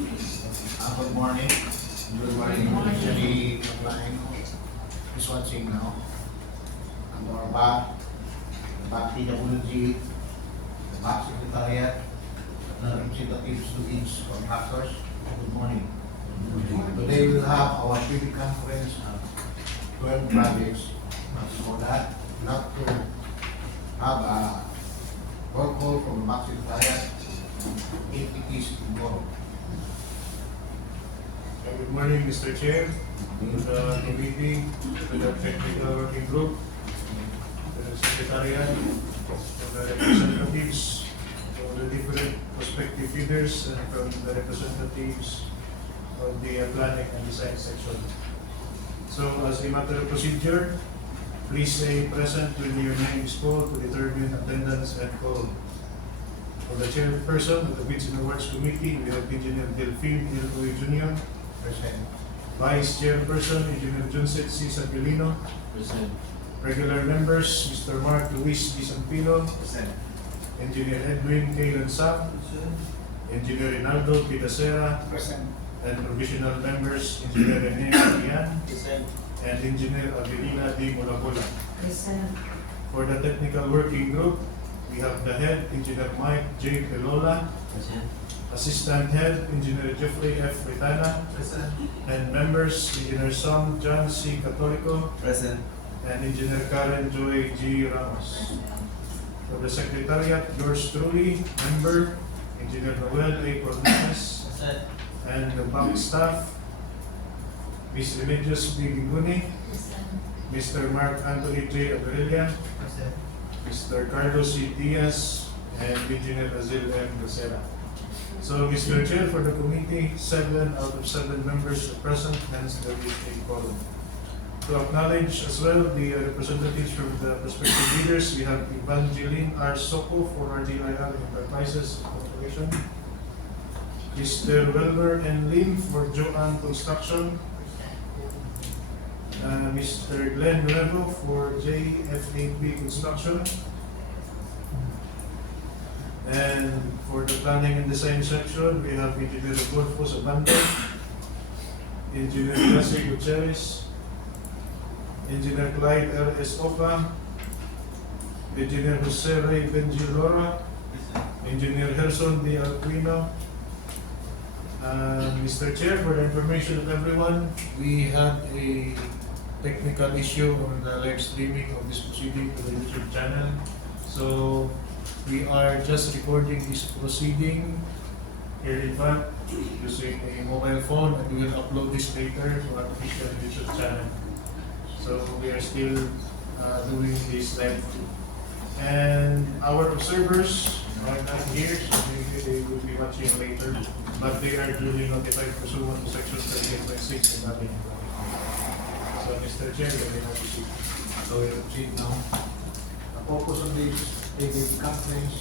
Good morning. Good morning. Actually, applying is watching now. And our back PWG, the back secretariat, the representatives to each contractors. Good morning. Today we will have our TV conference of 12 projects. So that, not to have a roll call from the back secretariat, if it is tomorrow. Good morning, Mr. Chair, to the committee, to the technical working group, to the secretariat, to the representatives, to the different prospective leaders, and from the representatives of the planning and design section. So, as a matter of procedure, please say present when your name is called to determine attendance and quorum. For the chairperson of the Bids and Awards Committee, we have Engineer Delphine Ilcoy Jr., Present. Vice Chairperson, Engineer Junset C. Sagilino. Present. Regular members, Mr. Mark Luis D. Sampilo, Present. Engineer Edwin K. Lansam, Engineer Rinaldo Pidacera, Present. and provisional members, Engineer Rene Marian, Present. and Engineer Avelina D. Mulabola. Present. For the technical working group, we have the head, Engineer Mike J. Pelola, Present. Assistant Head, Engineer Jeffrey F. Ritana, Present. and members, Engineer Sam John C. Catolico, Present. and Engineer Karen Joy G. Ramos. For the Secretariat, yours truly, member, Engineer Noel A. Cornelius, Present. and the bank staff, Ms. Remedios B. Ginguni, Mr. Mark Anthony J. Aguilera, Present. Mr. Carlos C. Diaz, and Engineer Azil M. Becerra. So, Mr. Chair, for the committee, 7 out of 7 members are present, hence there is a quorum. To acknowledge as well the representatives from the prospective leaders, we have Evangeline R. Soko for RDIR Enterprises Corporation, Mr. Wilmer N. Lim for Joanne Construction, Mr. Glenn Revo for JFAB Construction, and for the planning and design section, we have Engineer Rodolfo Sabando, Engineer Jesse Gutierrez, Engineer Clyde R. S. Opa, Engineer Jose Ray Benji Lora, Engineer Gerson D. Alquino. Mr. Chair, for the information of everyone, we had a technical issue on the live streaming of this proceeding to the YouTube channel. So we are just recording this proceeding here in front using a mobile phone, and we will upload this later to our official YouTube channel. So we are still doing this live. And our observers are not here, so maybe they will be watching later, but they are duly notified pursuant to section 38.6 and nothing. So Mr. Chair, you may now proceed. So we proceed now. The focus of this TV conference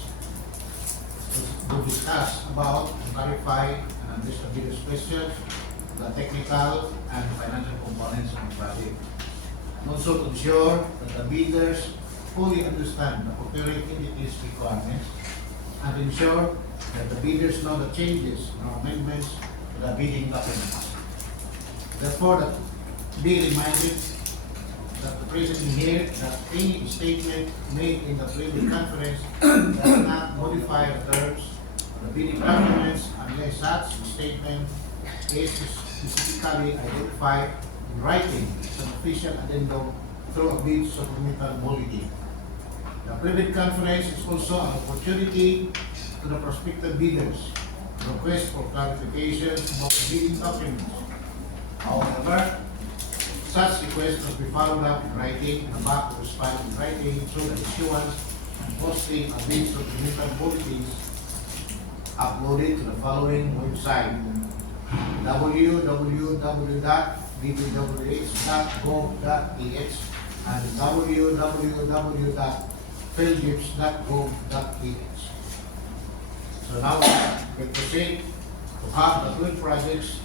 is to discuss about and clarify and distribute questions, the technical and financial components of the project. And also to ensure that the bidders fully understand the procuring entities' requirements and ensure that the bidders know the changes or amendments to the bidding documents. Therefore, that be reminded that the President here that any statement made in the pre-bid conference does not modify the terms of the bidding documents unless such statement is specifically identified in writing as an official addendum through a bid supplemental bulletin. The pre-bid conference is also an opportunity to the prospective bidders to request for clarifications about the bidding documents. However, such request must be followed up in writing and back to respond in writing through the issuance and posting of bid supplemental bulletins uploaded to the following website: www.bbwh.gov.ph and www.philgips.gov.ph. So now we proceed to have the 12 projects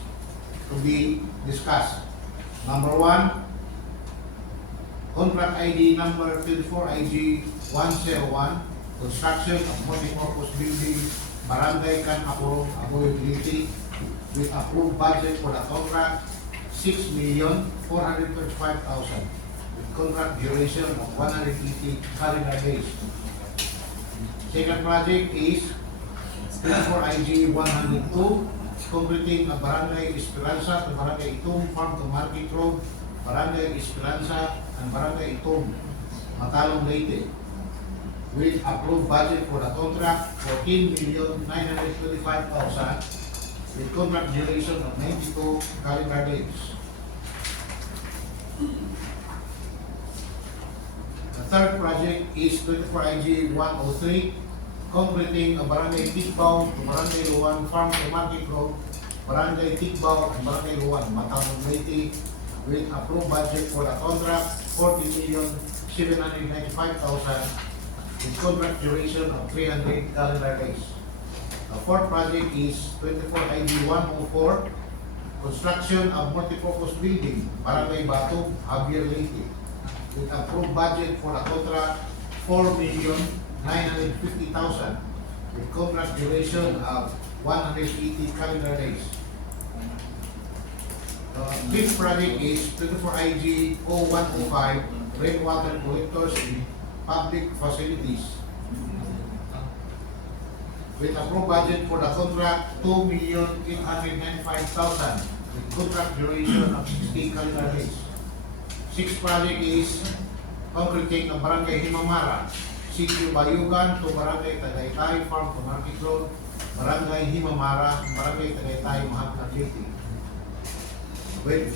to be discussed. Number 1, contract ID number 34IG 101, construction of multi-purpose building, Barangay Can Apuro, Aboy Utility, with approved budget for the contract, 6,435,000, with contract duration of 180 calendar days. Second project is 24IG 102, completing a Barangay Esperanza to Barangay Itum Farm to Market Road, Barangay Esperanza and Barangay Itum, Matalong, Leyte, with approved budget for the contract, 14,925,000, with contract duration of 92 calendar days. The third project is 24IG 103, completing a Barangay Tikbaw to Barangay Luwan Farm to Market Road, Barangay Tikbaw and Barangay Luwan, Matalong, Leyte, with approved budget for the contract, 40,795,000, with contract duration of 300 calendar days. The fourth project is 24IG 104, construction of multipurpose building, Barangay Batu, Javier, Leyte, with approved budget for the contract, 4,950,000, with contract duration of 180 calendar days. The fifth project is 24IG 0105, rainwater collectors in public facilities, with approved budget for the contract, 2,895,000, with contract duration of 60 calendar days. Sixth project is concreting of Barangay Himamara, Sitio Bayugan to Barangay Tagaytay Farm to Market Road, Barangay Himamara, Barangay Tagaytay, Mahal, Leyte, with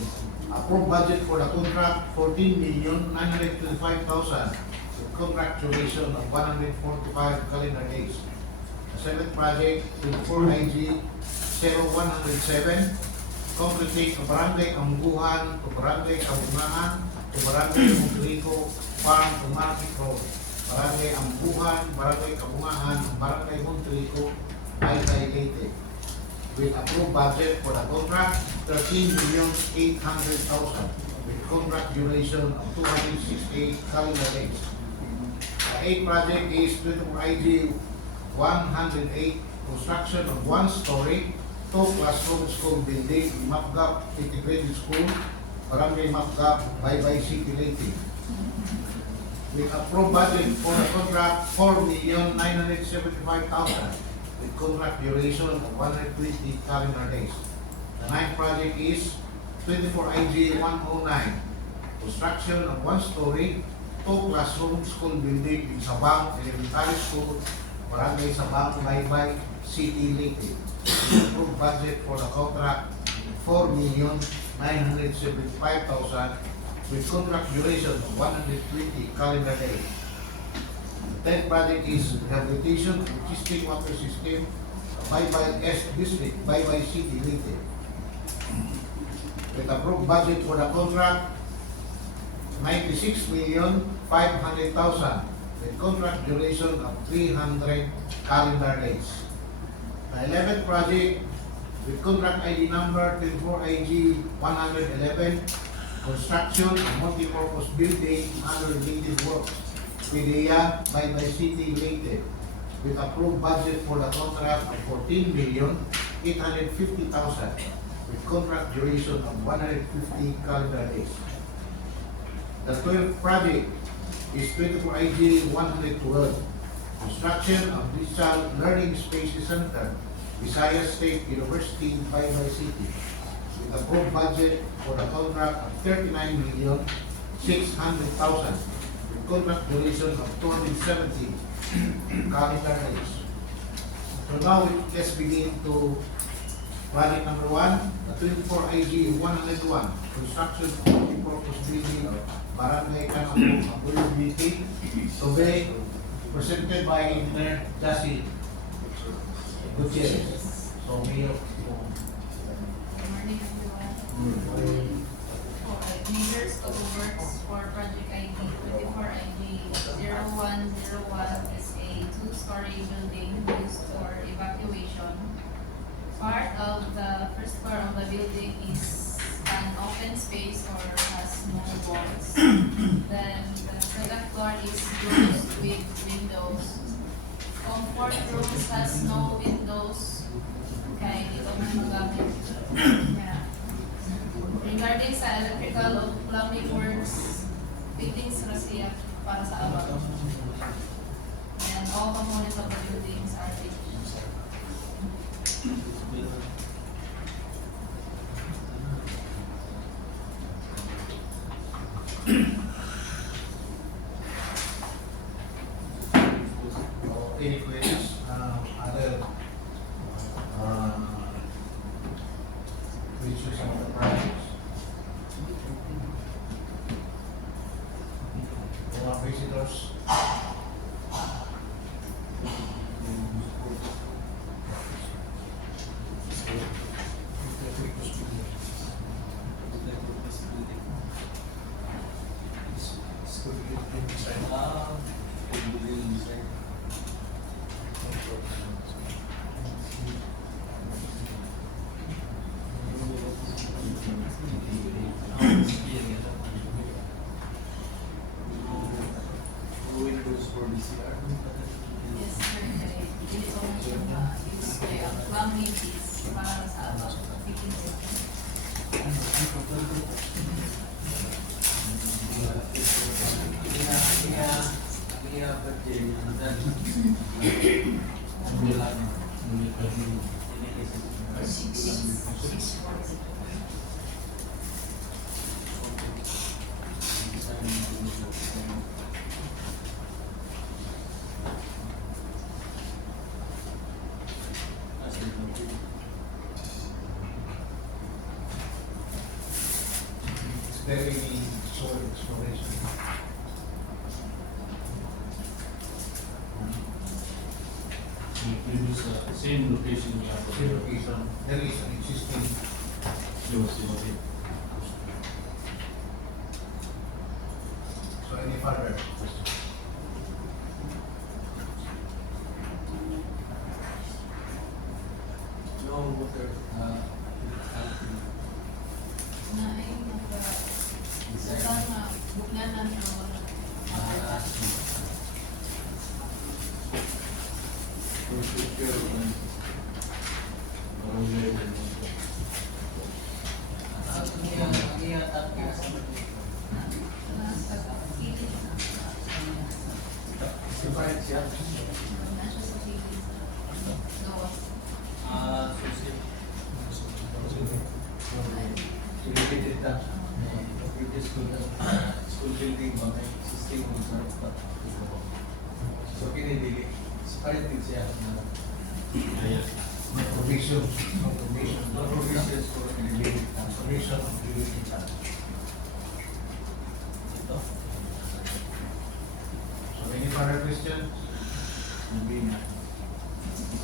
approved budget for the contract, 14,925,000, with contract duration of 145 calendar days. The seventh project, 24IG 0107, completing a Barangay Ambuhan to Barangay Kabungaan to Barangay Montrico Farm to Market Road, Barangay Ambuhan, Barangay Kabungaan, Barangay Montrico, Aytay, Leyte, with approved budget for the contract, 13,800,000, with contract duration of 268 calendar days. The eighth project is 24IG 108, construction of one-story, two-classroom school building in Mapgap Integrated School, Barangay Mapgap, Baybay City, Leyte, with approved budget for the contract, 4,975,000, with contract duration of 120 calendar days. The ninth project is 24IG 109, construction of one-story, two-classroom school building in Sabang Elementary School, Barangay Sabang, Baybay City, Leyte, with approved budget for the contract, 4,975,000, with contract duration of 120 calendar days. The tenth project is rehabilitation of existing water system, Baybay S District, Baybay City, Leyte, with approved budget for the contract, 96,500,000, with contract duration of 300 calendar days. The 11th project, with contract ID number 24IG 111, construction of multipurpose building under related works, PDEA, Baybay City, Leyte, with approved budget for the contract of 14,850,000, with contract duration of 150 calendar days. The 12th project is 24IG 112, construction of Digital Learning Spaces Center, Visayas State University, Baybay City, with approved budget for the contract of 39,600,000, with contract duration of 270 calendar days. So now let's begin to project number 1, the 24IG 101, construction of multipurpose building, Barangay Kanamo, Abuyo, BT, Tobay, presented by Engineer Jassy Gutierrez. So, Mayor. Good morning, everyone. Members of the works for project ID 24IG 0101 is a two-story building used for evacuation. Part of the first floor of the building is an open space or has no walls. Then the second floor is closed with windows. Comfort rooms has no windows Kaya hindi ko man magamit. Yeah. Regarding sa electrical o plumbing works, fittings na siya para sa abang. And all components of the buildings are fixed. Or any queries, other issues on the projects? Mga visitors? School building design. Yes, sir. Hindi ko man siya ma-use kaya ang plumbing is para sa abang. Fittings. It's very short exploration. Same location we have for Same the location, there is an existing, so any further questions? Na ay wala nga bugnanan na wala. Nasa gilid na. Divide siya. Nasa sa gilid na. Gawas. Dedicated na. School building ba may existing mo sa so kinidili separate din siya na No provision, no provision, no provisions for kinidili provision of the building plan. ito So any further questions? hindi na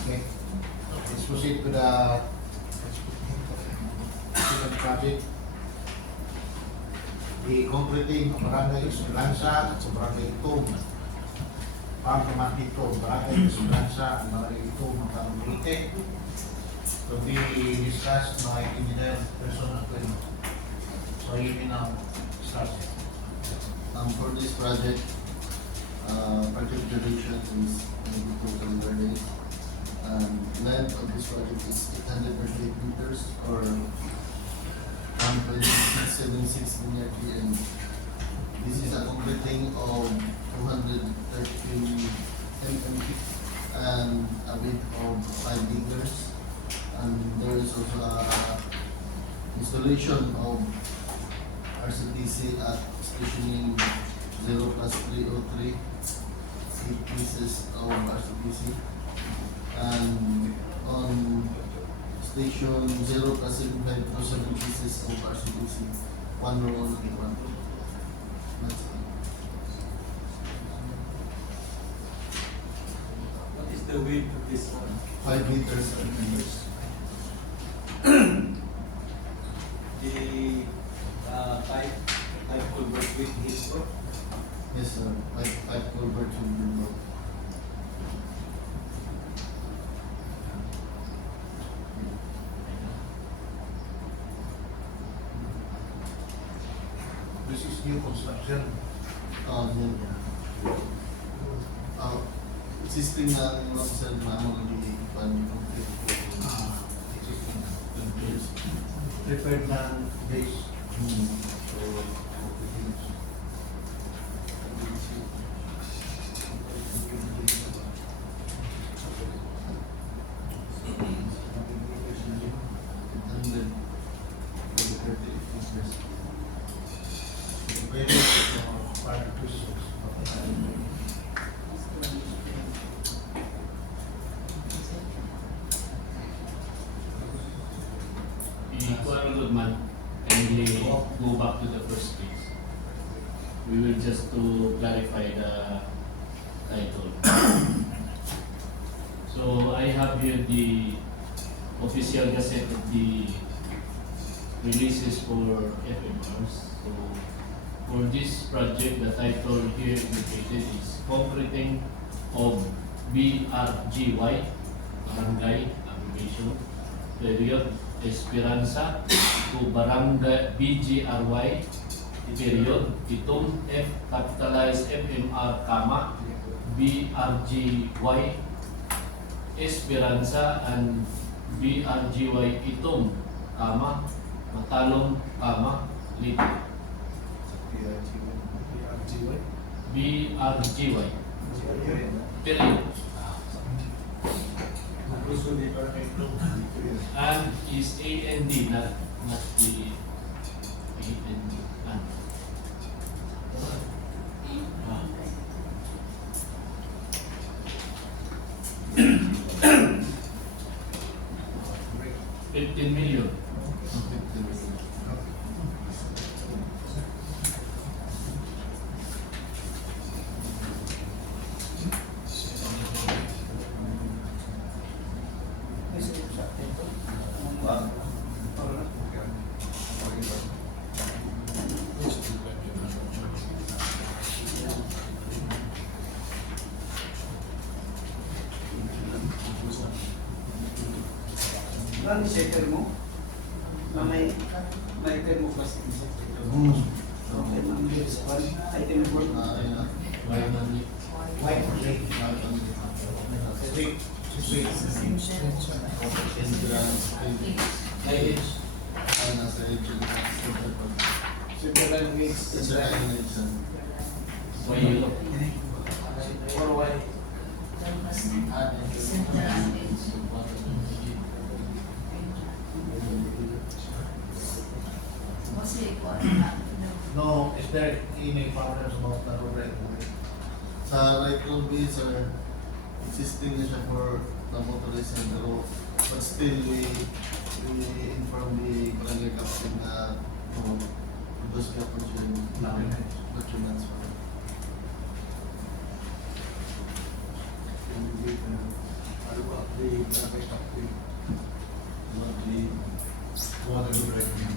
Okay. Let's proceed to the second project. The completing of Barangay Esperanza at sa Barangay Itong. Farm naman dito, Barangay Esperanza at Barangay Itong ng Tarumite. To be discussed by engineer person at so you may now start. For this project, project duration is maybe 2 calendar days. Length of this project is 838 meters or 1.676 linear feet, and this is a completing of 233 mm and a width of 5 meters. And there is also a installation of RCTC at stationing 0+303, 8 pieces of RCTC, and on station 0+75 7 pieces of RCTC, 1 roll and 1 roll. That's it. what is the width of this one 5 meters and meters. the pipe culvert width is for Yes, sir. 5 culvert will be broke. This is new construction. Yun. Existing na lang sir, maano lang yung complete. Prepared na base. Prepared for Christmas. Good man, kindly go back to the first page. We will just to clarify the title. So I have here the official gazette of the releases for FMRs. So for this project, the title here indicated is Concreting of BRGY, Barangay Aggregation, period, Esperanza to Barangay BGRY, period, itong F capitalized FMR, comma, BRGY, Esperanza and BRGY itong, comma, Matalong, comma, Lito. BRGY, period. And is AND, not the AND. Ah. $15 million. Ano shaker mo? May item mo kasi. Okay, ma'am. Item mo. Why not? White plate. Sweet. Sweet. Why you look? No, is there any problems about the road right away? Sa right road way, sir, existing na siya for the motorist and the road. But still, we inform the barangay captain na those kapon siya documents for it. Water road right away.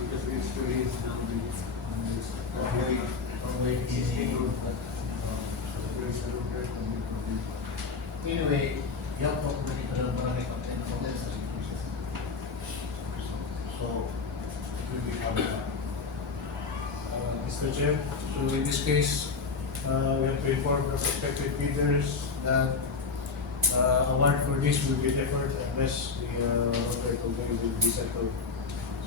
Anyway, yung talk na dito ng barangay captain from this. So, it will be covered. Mr. Chair, so in this case, we have to inform the prospective bidders that award for this will be deferred unless the title will be settled.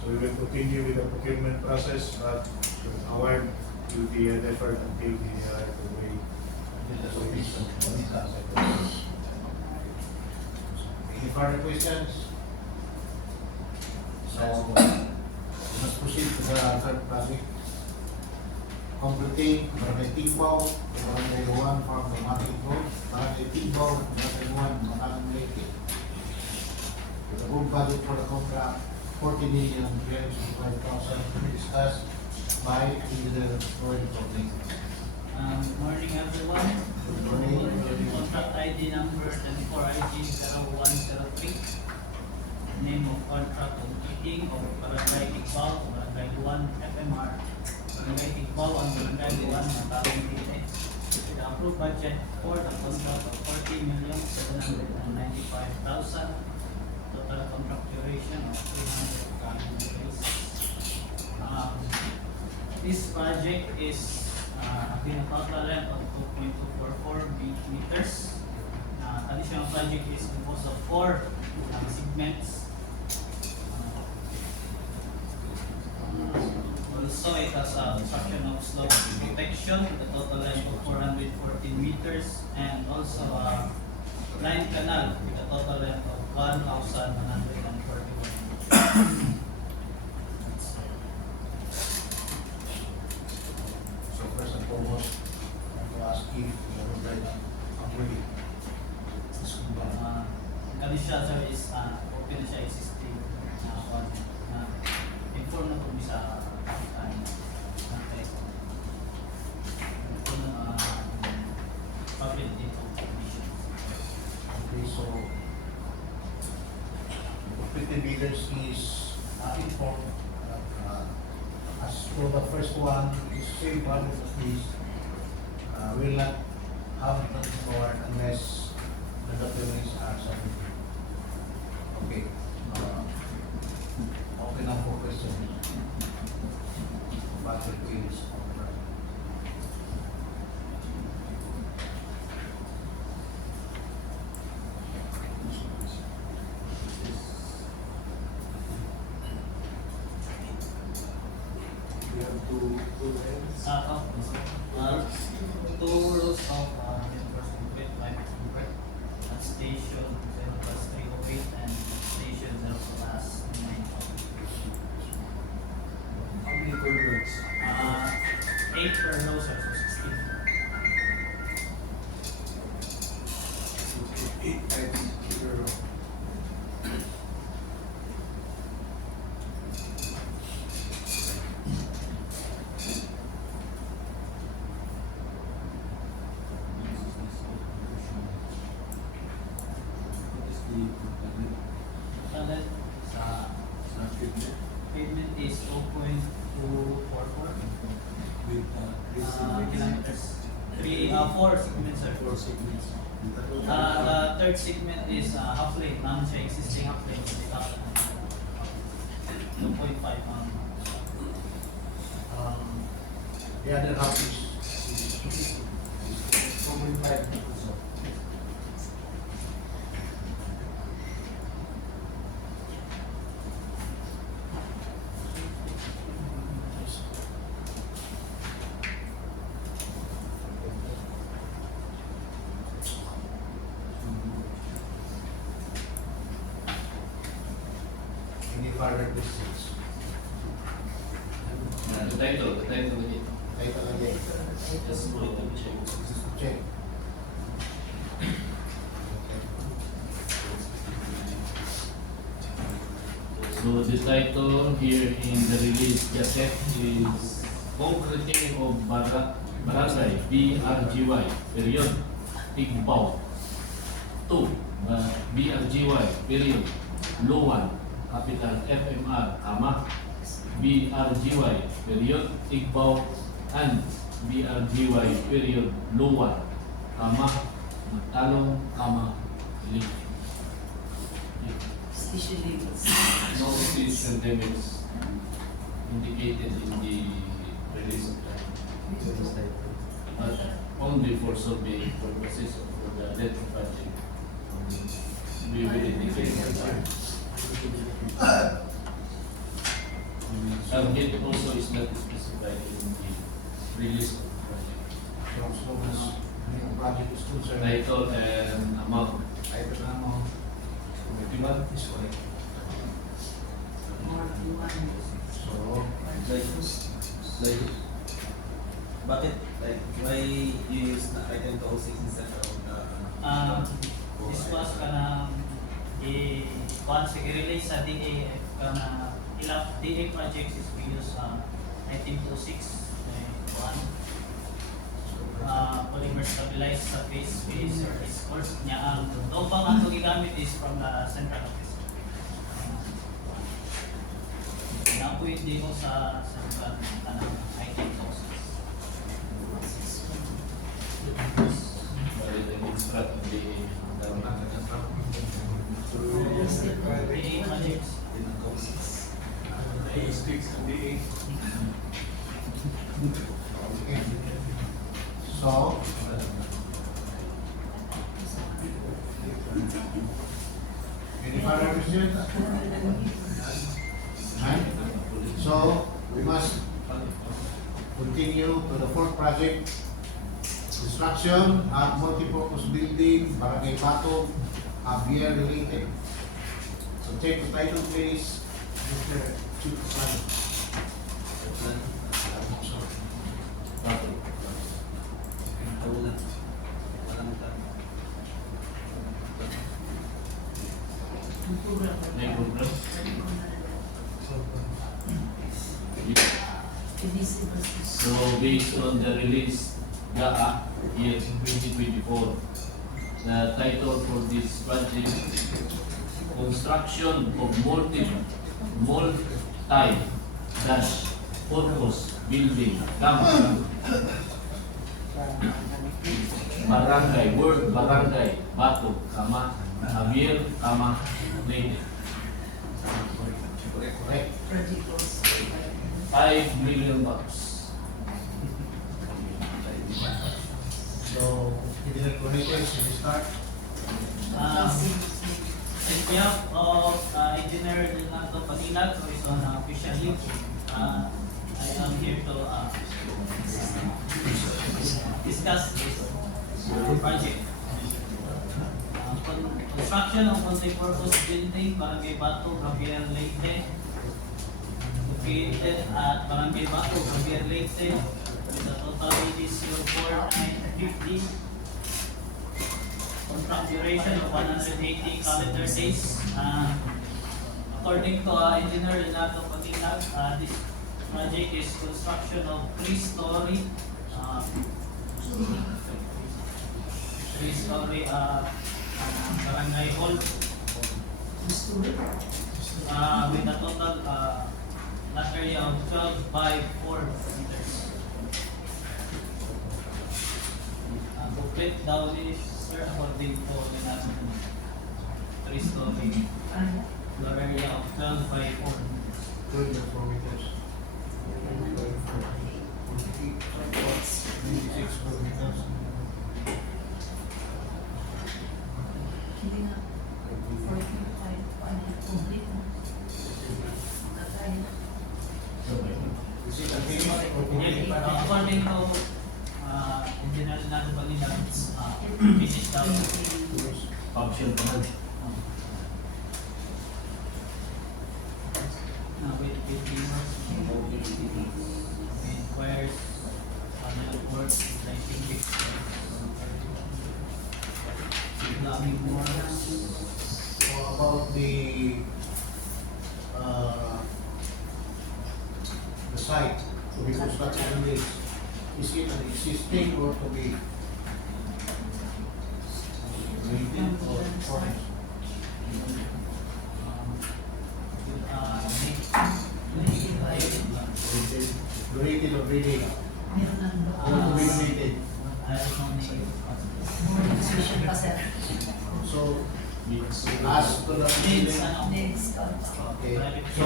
So we will continue with the procurement process, but the award will be deferred until the right of way. Any further questions? So, let's proceed to the third project. Completing Barangay Tibaw, Barangay Luwan from the Market Road, Barangay Tibaw, Barangay Luwan, Makalang Lake. The road budget for the contract, 40,365,000, to be discussed by the Royal Public. Morning everyone. Good morning. Contract ID number 24IG0103. Name of contract of meeting of Barangay Tigbao, Barangay Luwan, FMR. Barangay Tigbao and Barangay Luwan, Matalong Leyte. The approved budget for the contract of 40,795,000. Total contract duration of 300 calendar days. This project is having a total length of 2.244 meters. Additional project is composed of 4 segments. saw it as a construction of slope protection with a total length of 414 meters and also a line canal with a total length of 1,141. So first and foremost, I want to ask if you are right agree. Ang siya sir is open na siya existing na inform na po sa kapitan na testo. Ito na public data commission. Okay, so 50 meters is informed. As for the first one, is same value of this will not have nothing more unless the documents are submitted. Okay. Open up for questions. Budget bills. We have two ends. Two rows of reinforcement with line at station 0+308 and station 0+9. How many culverts? 8 per row, sir, so 16. 8 times per row. Total sa pavement is 0.244 With kilometers. 4 segments, sir. 4 segments. The third segment is half lane, naman siya existing half lane. 2.5 The other half is 2.5 also. Any further questions? The title again. Title again. Just go to check. Just to check. So the title here in the release gazette is Concreting of Barangay BRGY period Tigbaw 2 BRGY period Luwan capital FMR comma BRGY period Tigbaw and BRGY period Luwan comma Magtalong comma Lig. No station limits indicated in the release of that. But only for surveying purposes or for the letter project. We will indicate that. And it also is not specified in the release of the project. So as long as the project is concerned, Title and amount. title and amount, demand is correct. So, Bakit? Like, why you use na item 206 instead of This was once i-release sa DA ilang DA projects is we use item 26 polymer stabilized sa face or course niya ang topang ang gigamit is from the central office. Napuit din mo sa central item 26. Bali the instruct of the DA projects. so, any further questions? Right? So, we must continue to the fourth project. Construction at multipurpose building, Barangay Batog, Javier related. So take the title please, Mr. Chief Planner. Tawulan. Walang plan. May program? So based on the release GAA year 2024, the title for this project, construction of multi-purpose building, barangay, Batog, Javier, Leyte. Correct. 5 million bucks. So, Engineer Cornelius, can you start? On behalf of Engineer Leonardo Panilag, who is on official leave, I am here to discuss this project. Construction of multi-purpose building, Barangay Batog, Javier, Leyte, located at Barangay Batog, Javier, Leyte, with a total radius of 4,950. Contract duration of 180 calendar days. According to Engineer Leonardo Patinag, this project is construction of three-story barangay hall with a total lot area of 12 by 4 meters. Complete daw is sir according to Leonardo, three-story lot area of 12 by 4 meters. 24 meters. 26 meters. Is it a finish or complete? According to Engineer Leonardo Patinag, finish daw. Function pa man. With requires work, lighting fixture, plumbing works. So about the site to be constructed in this, is it an existing or to be maintained or furnished? Donated or ready? Or to be donated? So, last to the building. Okay, so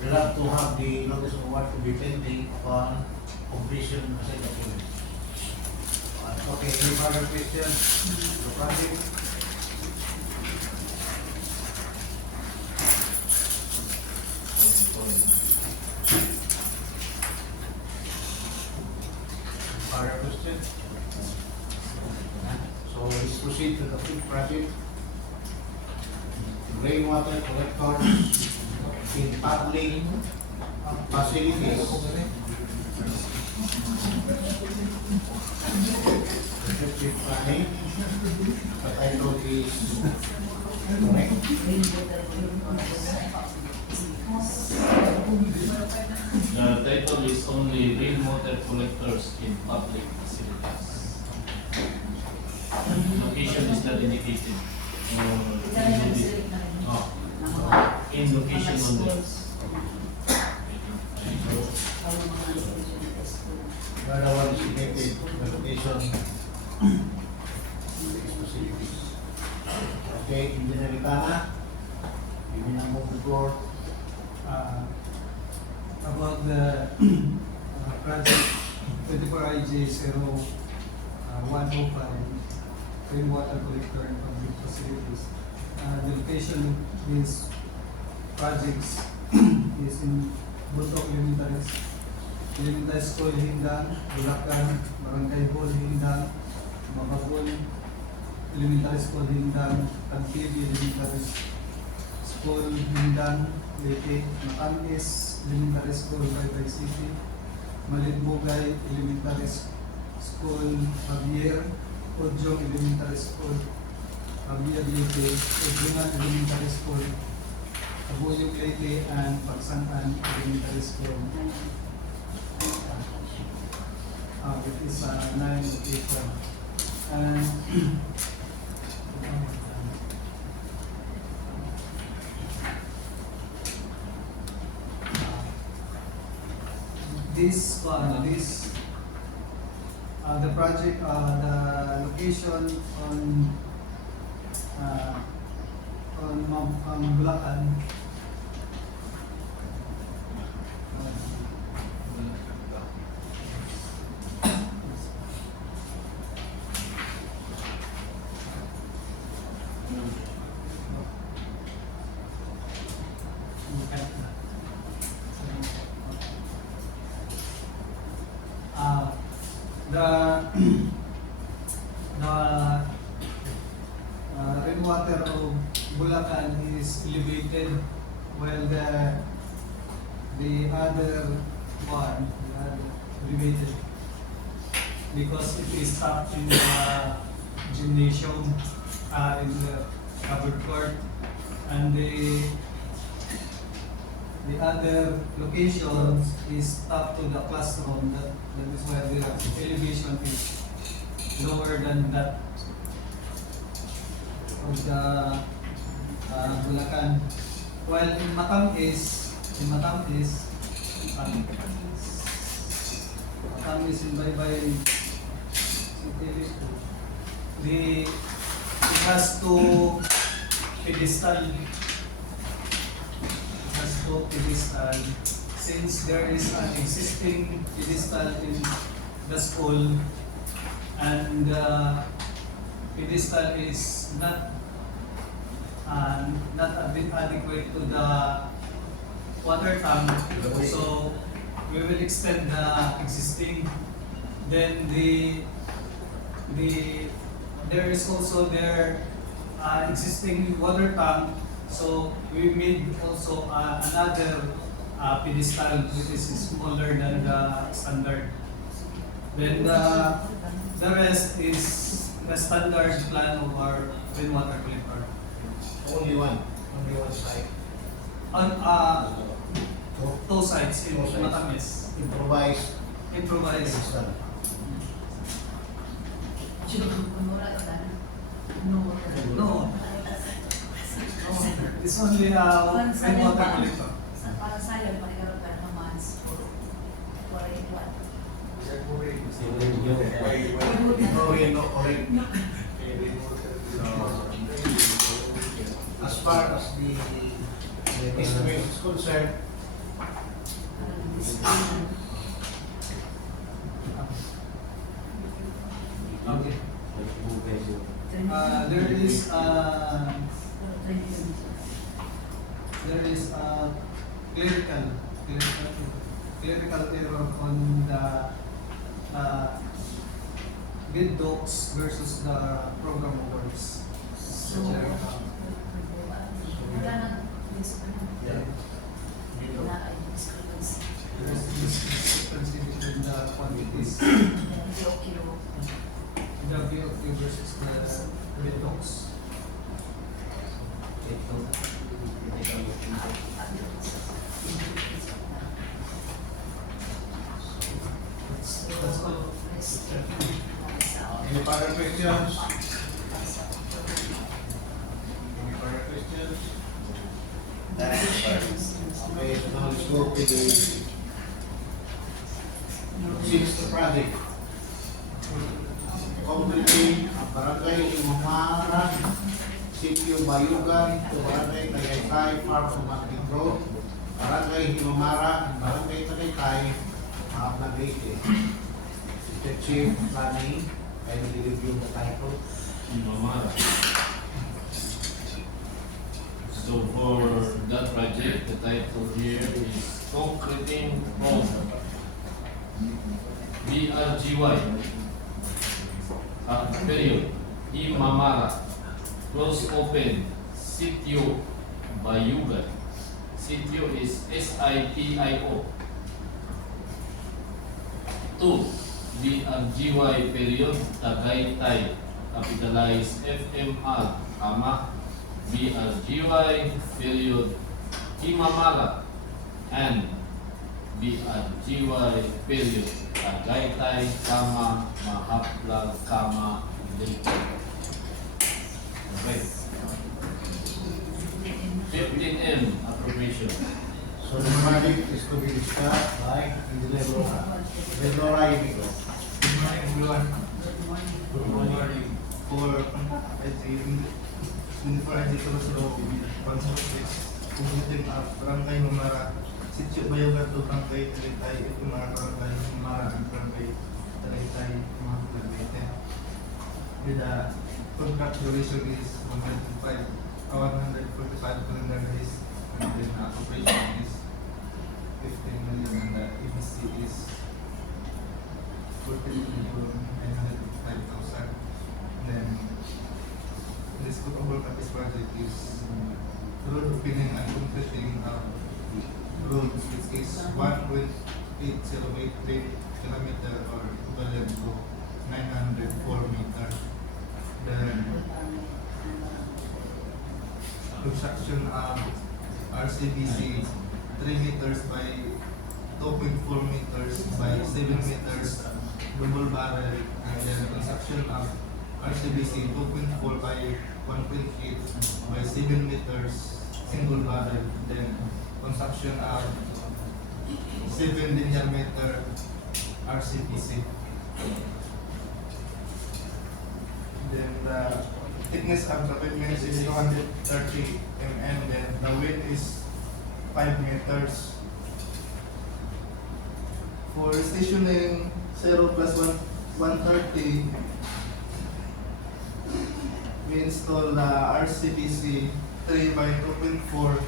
we have to have the notice of award to be pending upon completion as a document. Okay, any further questions? The project? Further question? So let's proceed to the fifth project. Rainwater collectors in public facilities. Effective planning. The title is correct. The title is only rainwater collectors in public facilities. Location is not indicated. Oh, in location only. The other one is indicated the location. Facilities. Okay, Engineer Itana. Give me number before. About the project 24IG0105 rainwater collector and public facilities. The location of these projects is in Bundok Elementary Elementary School Hindang, Bulacan, Barangay Hall Hindang, Mabagol Elementary School Hindang, Tagbibi Elementary School Hindang, Leyte, Matamis Elementary School, Baybay City, Malibugay Elementary School, Javier, Odyong Elementary School, Javier Leyte, Odyongan Elementary School, Abuyog Leyte, and Pagsantan Elementary School. It is 9 location. And the project, the location on Bulacan. The rainwater of Bulacan is elevated, while the other one elevated because it is up in the gymnasium, in the covered court, and the other location is up to the classroom. That is why the elevation is lower than that of the Bulacan. While in Matamis in Baybay City, it has two pedestal. Since there is an existing pedestal in the school, and the pedestal is not adequate to the water tank, so we will extend the existing. Then there is also their existing water tank, so we made also another pedestal which is smaller than the standard. Then the rest is the standard plan of our rainwater collector. Only one side. On two sides in Two sides. Matamis. Improvised. Improvised. Pedestal. No. It's only rainwater collector. Para sayang pagkaroon ka ng months. As far as the estimate is concerned, Okay. There is a clerical error on the bid docs versus the program awards. So, wala nang yeah. wala ay discrepancy. There is discrepancy between the quantities, Hindi okay ro. the BOQ versus the bid docs. That's all. Any further questions? Any further questions? Okay, so now let's go to the sixth project. Completing Barangay Imamara, Sitio Bayugan, to Barangay Tagaytay, Farm to Market Road, Barangay Imamara, Barangay Tagaytay, Nagayte. The Chief Planning, kindly review the title. Imamara. So for that project, the title here is Concreting Home BRGY, period, Imamara, close open, Sitio Bayugan. Sitio is SITIO. 2. BRGY, period, Tagaytay, capitalize FMR, comma, BRGY, period, Imamara, and BRGY, period, Tagaytay, comma, Mahaplag, comma, Leyte. Okay. 15M, appropriation. So the project is to be discussed by Engineer Laura. Engineer Laura, you go. Good morning, everyone. Good morning. For Unifor ID Cruzro, Pansopis, Pugutin of Barangay Mamara, Sitio Bayogat to Barangay Tagaytay, Ifumara Barangay Mamara, and Barangay Tagaytay, Mahaplag, Leyte. With the contract duration is 145 calendar days, and then operation is 15 million, and the EPC is 14,955,000. Then this total capital project is road opening and completing roads, which is 1.8083 kilometer or equivalent to 904 meters. Then construction of RCBC 3 meters by 2.4 meters by 7 meters double barrel, and then construction of RCBC 2.4 by 1.8 by 7 meters single barrel, then construction of 7 linear meter RCBC. Then the thickness of the pavement is 230 mm, then the width is 5 meters. For stationing 0 plus 130, we install the RCBC 3 by 2.4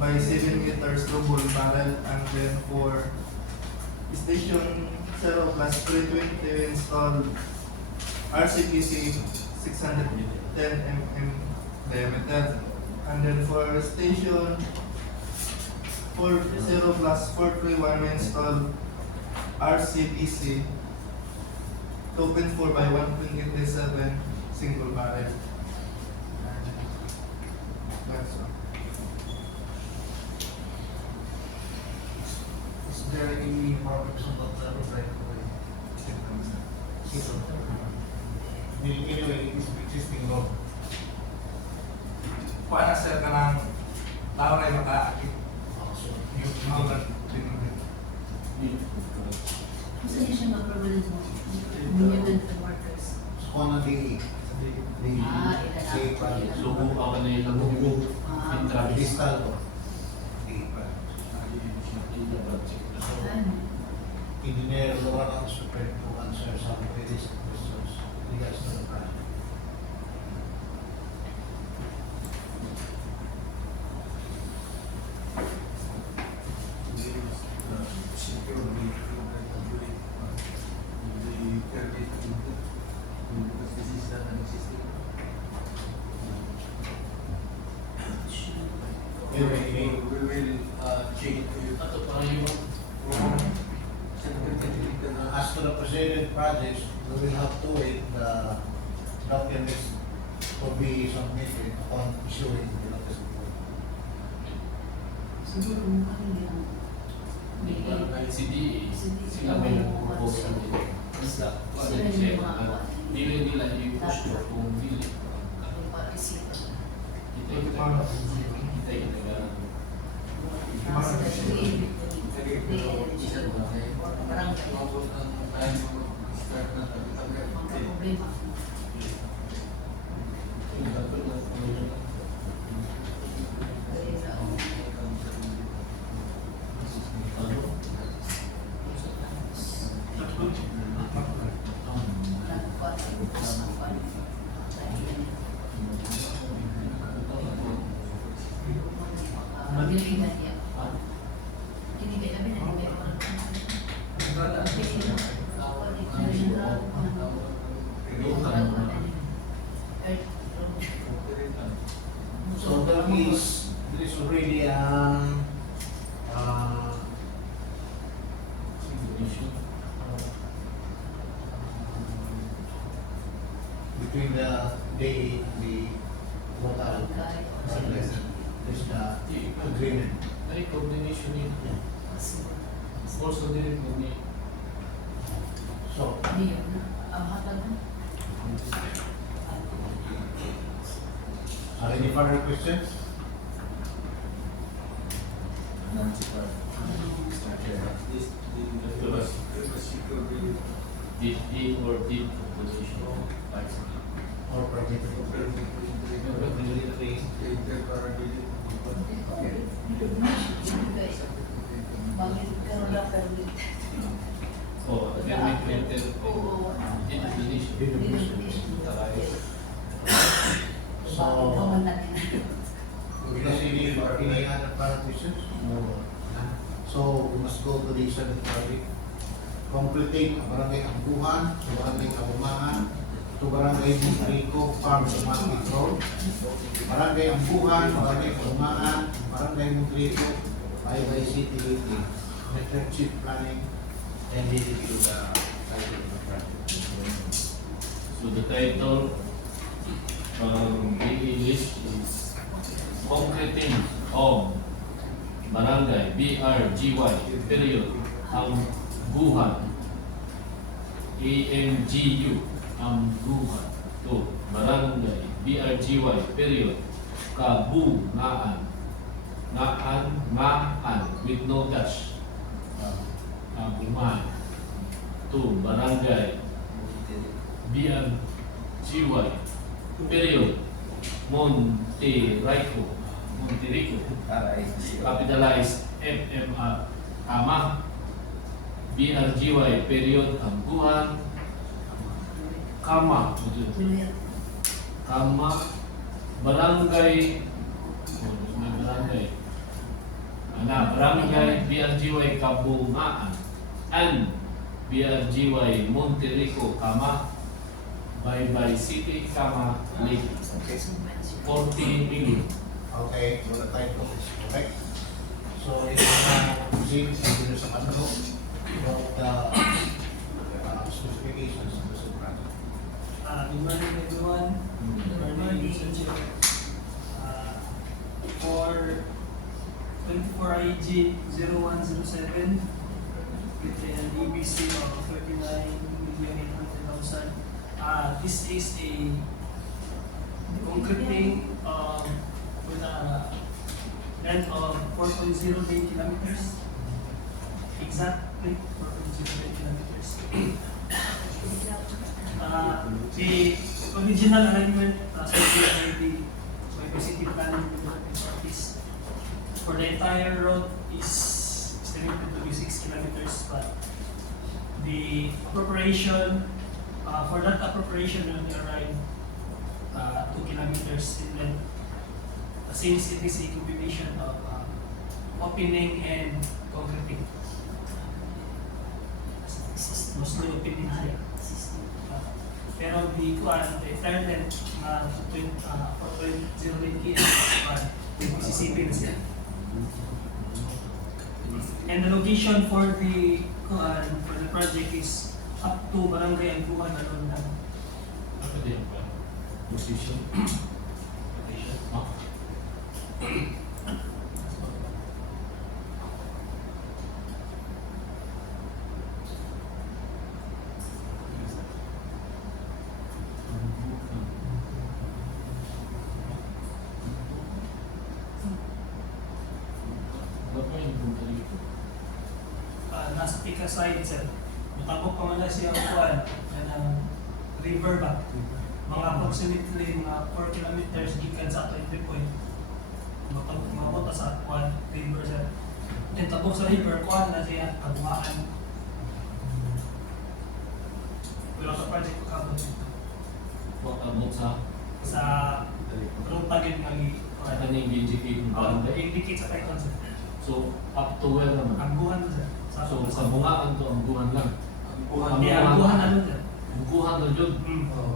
by 7 meters double barrel, and then for station 0 plus 320, we install RCBC 610 mm diameter, and then for station 40 plus 431, we install RCBC 2.4 by 1.87 single barrel. That's all. Is there any problems about the road right away? Anyway, it is existing road. Paano sir ka ng tao na yung makaakit? So, Yung mga pinunod. Gusto niya siya mag-permanent mo. Minyagan the workers. so kung ano the say project. Lugo ako na yung lugo. Distal to. Ano? Engineer Laura is prepared to answer some of these questions regards to the project. Anyway, We will check Ato pa yung as to the preceded projects, we will have to wait the documents to be submitted upon issuing the notice of award. Siguro mo kami yung CDA, sila may proposal nila. Basta, ano yung siya, hindi nila i-push to kung bili. pa-receive. Kita yung taga. Problema. Kinikilabi na coordination in also didn't with me. So, Hindi yun. Hatag na. are any further questions? Did or did coordination Or project? Bakit karoon na permit? Oh, permit rented Oo. in Indonesia. So, Bakit ka man natin? because any other further questions? No. So, we must go to the second project. Completing ang barangay Ambuhan, sa barangay Kabumangan, to barangay Montrico, Farm Automatic Road, barangay Ambuhan, barangay Kabumangan, barangay Montrico, by City Gateway, Chief Planning, and DDQ the title of the project. So the title the English is Concreting of Barangay BRGY period Ambuhan AMGU Ambuhan to Barangay BRGY period Kabungaan Ngaan with no dash Kabungaan to Barangay BRGY period Monterrico capitalized FMR Ama BRGY period Ambuhan Kama Kama Barangay Barangay BRGY Kabungaan and BRGY Monterrico Kama Bye City Kama Lake 40 million. Okay, so the title is correct. So, it's now proceed to sa kanto about the specifications of the project. Good morning everyone. Good morning, Mr. Chair. For 24 IG 0107 with an EBC of 39,800,000. This is a concreting with a length of 4.08 kilometers. Exactly 4.08 kilometers. The original alignment survey by the city planning development office for the entire road is estimated to be 6 kilometers, but the appropriation for that appropriation will be around 2 kilometers in length. Since it is a combination of opening and concreting. Mostly opening here. Pero the entire length na 4.08 km is Mississippi na siya. And the location for the project is up to Barangay Ambuhan alone na. Apa dia? Position. Nasa Tika side, sir. Matabok pa man na siya ang kuwan ng river ba? Mga approximately mga 4 kilometers gikan sa entry point. Mabot sa kuwan river, sir. Then tabok sa river, kuwan na siya kabuhaan. Wala ka project pakabot dito. Abot Sa ruta gid nga sa kaning BGP kung barangay. indicate sa title, sir. So up to where naman? Ambuhan to, sir. So sa bungaan to Ambuhan lang. Hindi, Ambuhan ano, sir. Ambuhan to jud.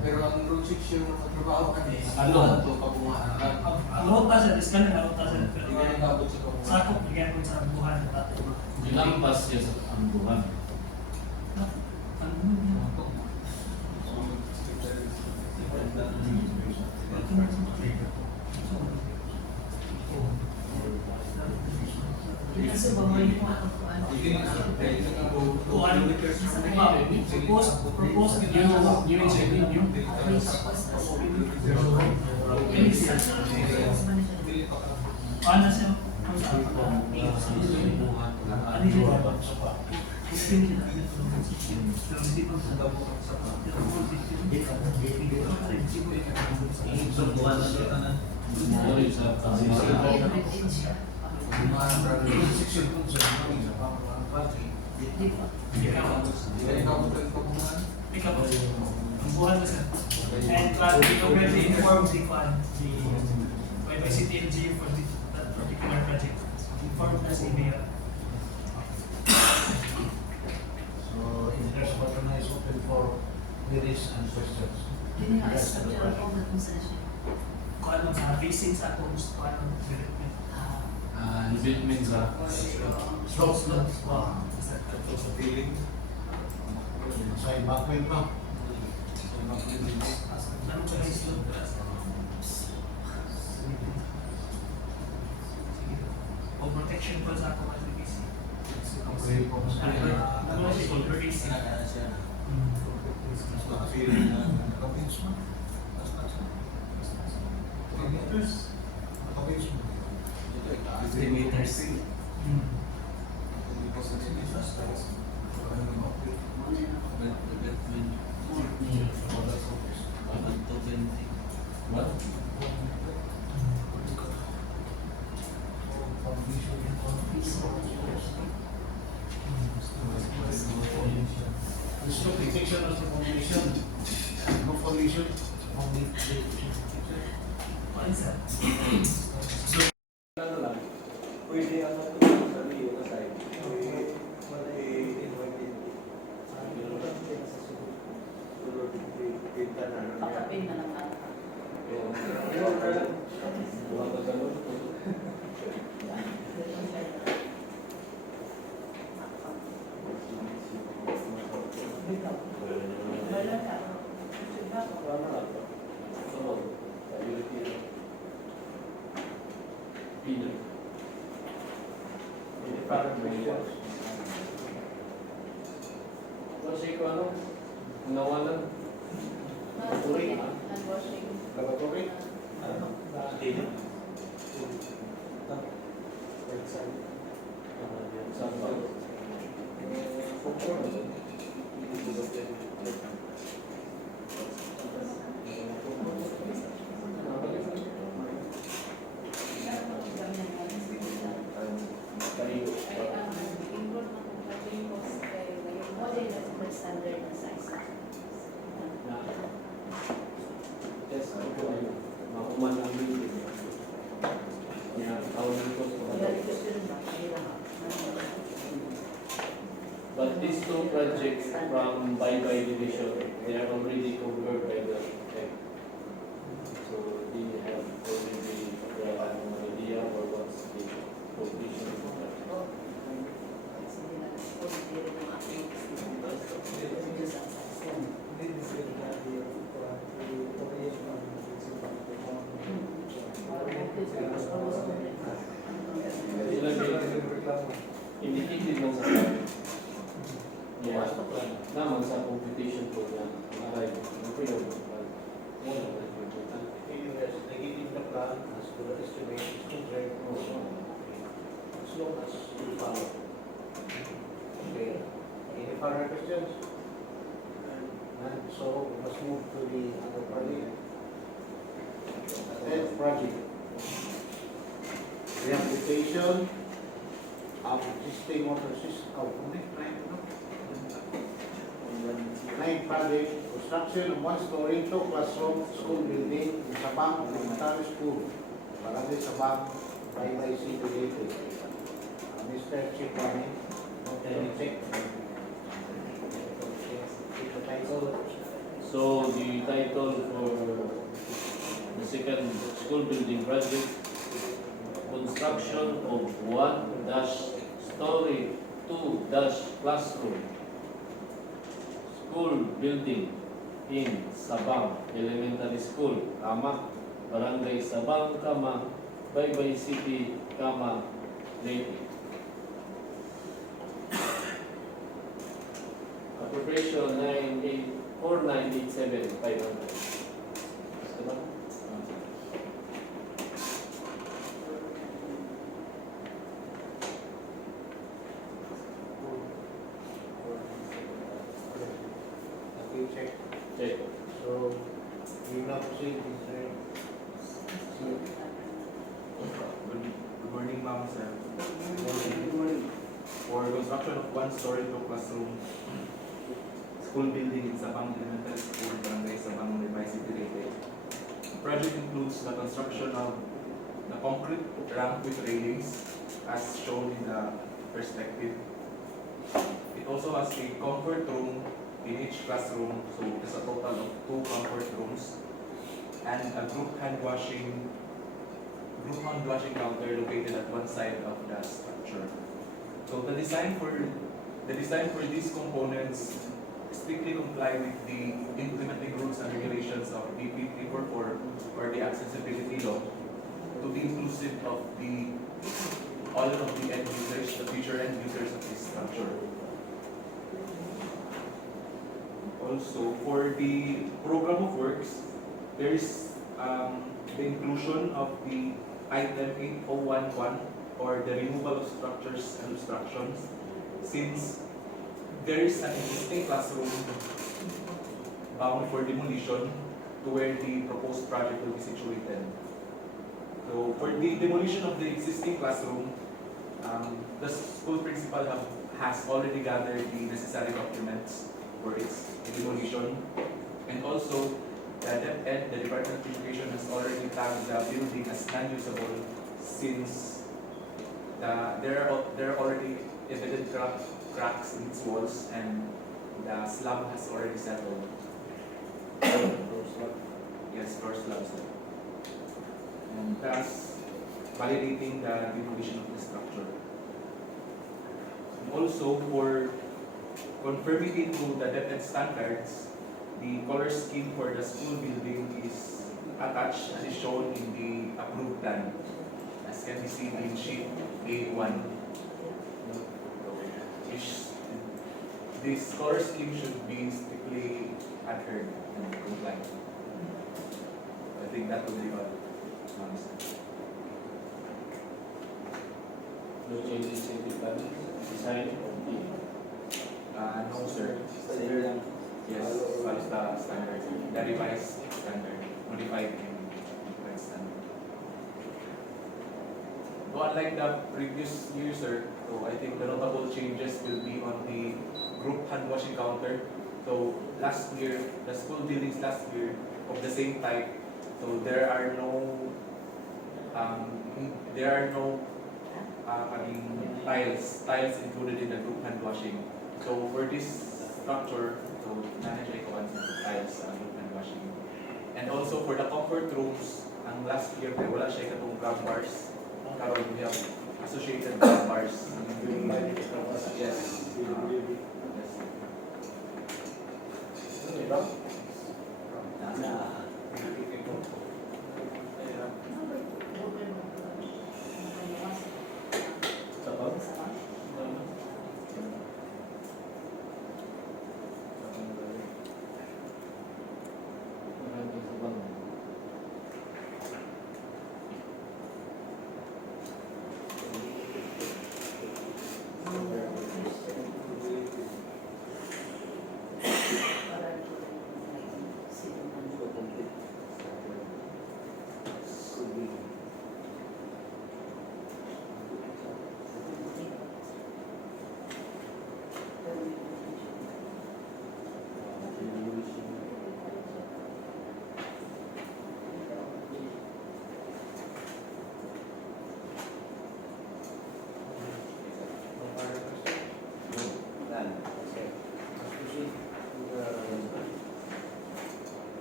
Pero ang road section ng trabaho ka niya, Ano? ito kabungaan. Ang ruta, sir, is ganun ang ruta, sir. Hindi ka nagabot sa kabungaan. Sakop, bigyan mo sa Ambuhan. Nilampas siya sa Ambuhan. Kaso ba mo yung mga kuan? Kung ano, propose new engineering, ano siya? Subukan lang kita na. Sorry sa Section kung sa mga sa mga party. Ikaw po. Ang buwan na siya. And we already informed the fund, by CTLG for that particular project. Informed na si Mayor. So, engineers Patrona is open for queries and questions. Yun yung structural format kung saan siya. Kung ano sa facing sa atong kung ano development. development sa Slopes, no? Wow. Sa backward, no? Sa backward. Anong ka na slope? O protection pa sa ako as the Okay, po. Ano si shoulder is? Nakakala siya. Nakapins mo. 3 meters. Nakapins mo. 3 meters. There's no detection of the foundation. No foundation. What is that? Pwede ang natulog sa iyo na side. Pakapin na lang natin. Kasi ko ano, nawalan. Turi. Handwashing. Laboratory. Ay, involved na kung pati yung cost kay yung model na super standard na size. Yes, ako ay makuman ang building. Yeah, kawalan ko But these two projects from Baybay Division, they are already covered by the tech. So they have already an idea or what's the provision of that. Indicated lang sa plan. Yeah, naman sa computation po na arrive. Ano po yun? Wala na yung important. Negative na plan as to the estimate is as long as you follow. Okay. Any further questions? And so we must move to the other project. Tenth project. Rehabilitation of existing water system. Ninth project, construction of one-story, two-classroom school building in Sabang Elementary School. Barangay Sabang, Baybay City, Leyte. Mr. Chief Planning, check. Check the title. So the title for the second school building project, construction of 1-story, 2-classroom school building in Sabang Elementary School, Barangay Sabang, Baybay City, Leyte. presyo 9,849,875. Gusto ba? Okay, check. Check. So, we now proceed with the... Good morning, ma'am, sir. Good morning. For construction of one-story to classroom school building in Sabang Elementary School, Barangay Sabang, Libay City, Leyte. The project includes the construction of the concrete ramp with railings, as shown in the perspective. It also has a comfort room in each classroom, so it's a total of 2 comfort rooms, and a group hand washing counter located at one side of the structure. So the design for these components strictly comply with the implementing rules and regulations of BP 344 or the accessibility law to be inclusive of all of the end users, the future end users of this structure. Also, for the program of works, there is the inclusion of the item 8011 or the removal of structures and obstructions, since there is an existing classroom bound for demolition to where the proposed project will be situated. So for the demolition of the existing classroom, the school principal has already gathered the necessary documents for its demolition, and also the DepEd, the Department of Education, has already tagged the building as non-usable since there are already evident cracks in its walls and the slab has already settled. Yes, floor slab. And thus validating the demolition of the structure. And also, for conformity to the DepEd standards, the color scheme for the school building is attached and is shown in the approved plan, as can be seen in sheet A1. This color scheme should be strictly adhered and compliant. I think that will be all. No changes in the plan, design of the No, sir. Standard lang. Yes, what's the standard? The revised standard, modified in revised standard. So unlike the previous year, sir, so I think the notable changes will be on the group hand washing counter. So last year, the school buildings last year of the same type, so there are no tiles included in the group hand washing. So for this structure, so manage icons and tiles group hand washing. And also for the comfort rooms, ang last year kay wala siya katong grab bars. Karon we have associated grab bars. Yes.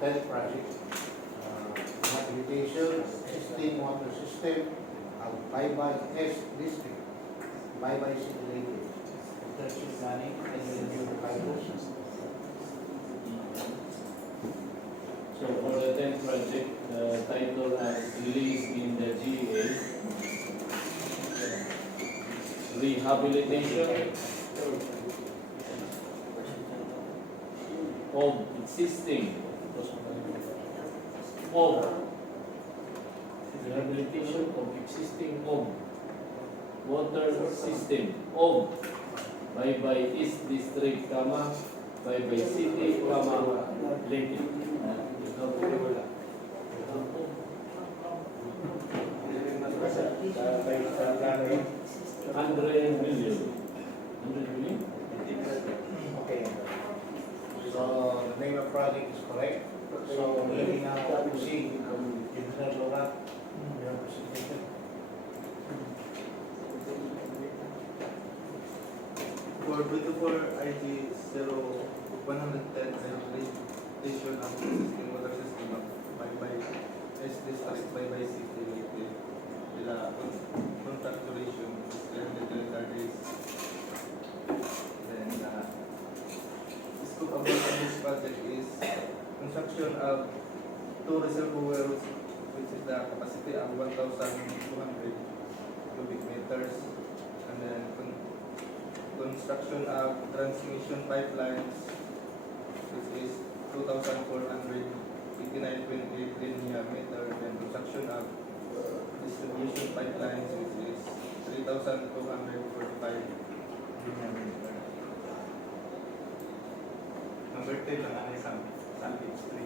Tenth project, rehabilitation, existing water system, of Baybay S District, Baybay City, Leyte. Internship planning, and review the findings. So for the 10th project, the title as released in the GA, rehabilitation of existing rehabilitation of existing water system of Baybay East District, Baybay City, Leyte. 100 million. 100 million? Okay. So the name of project is correct. So we now proceed with Engineer Lola. We have presentation. For 24 IG 0110 rehabilitation of existing water system of Baybay East District, Baybay City, Leyte. The contract duration is 330 days. Then the scope of work of this project is construction of 2 reservoirs, which is the capacity of 1,200 cubic meters, and then construction of transmission pipelines, which is 2,489.8 linear meter, and construction of distribution pipelines, which is 3,245 linear meter. Number 10 lang ang isang page 3.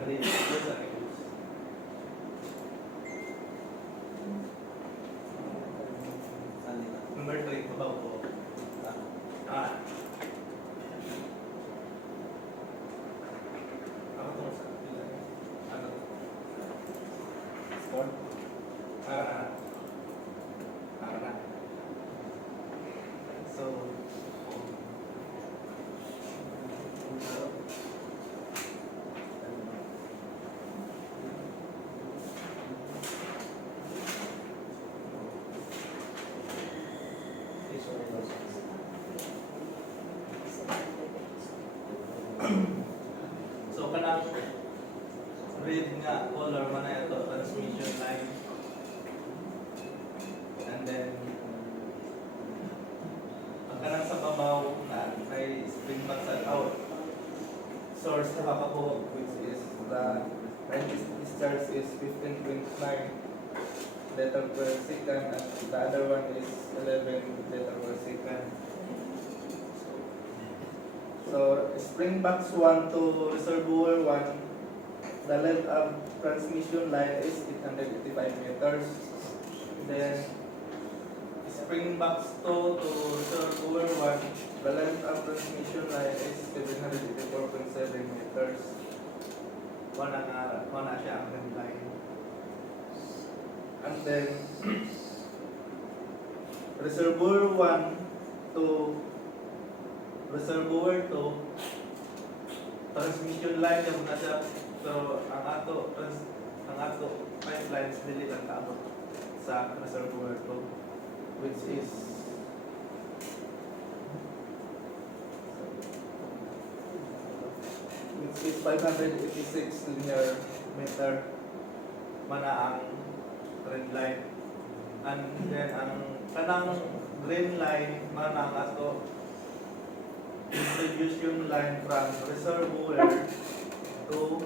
Kanina, sa akin. Number 3, babaw po. Ako po sa ano? Sport? Na. So, so kanang red nga color man na ito, transmission line. And then ang kanang sa babaw na may spring box at out source na papakuha, which is the line discharge is 15.9 liter per second, and the other one is 11 liter per second. So, spring box 1 to reservoir 1, the length of transmission line is 885 meters. Then, spring box 2 to reservoir 1, the length of transmission line is 784.7 meters. Wala siya ang line. And then, reservoir 1 to reservoir to transmission line yung na siya, pero ang ato pipelines dili lang kaabot sa reservoir to, which is 586 linear meter mana ang red line, and then ang kanang green line mana ang ato distribution line from reservoir to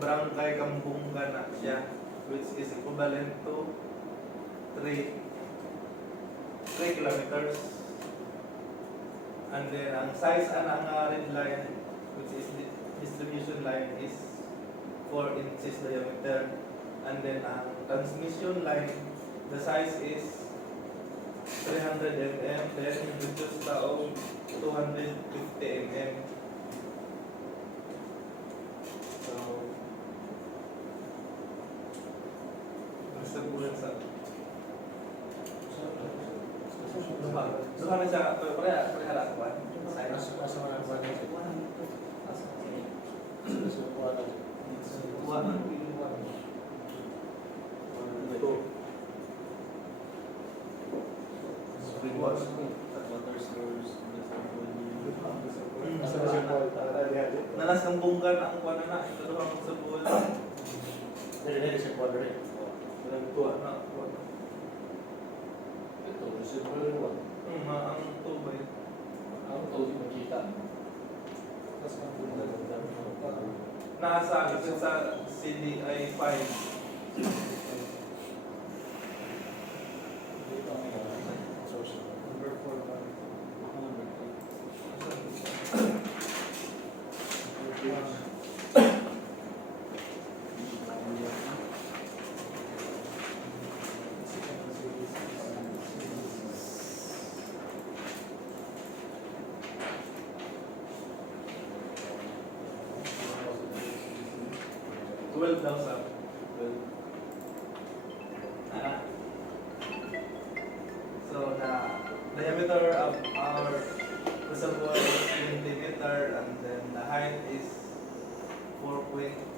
Barangay Kambungan na siya, which is equivalent to 3 kilometers. And then ang size ng red line, which is distribution line, is 4 inches diameter. And then ang transmission line, the size is 300 mm, then reduced taong 250 mm. So, reservoir sa Duha na siya, pareha ba? Nanas ng bunggan ang kuha na na, ito doon ang sa buwan. Dili sa quadrant. Kuha na. Ito, reservoir 1. Ang tubay. nasa akin sa CDI 5. Number 4 pa. Number 12 daw sa 12. So the diameter of our reservoir is 20 meter and then the height is 4.5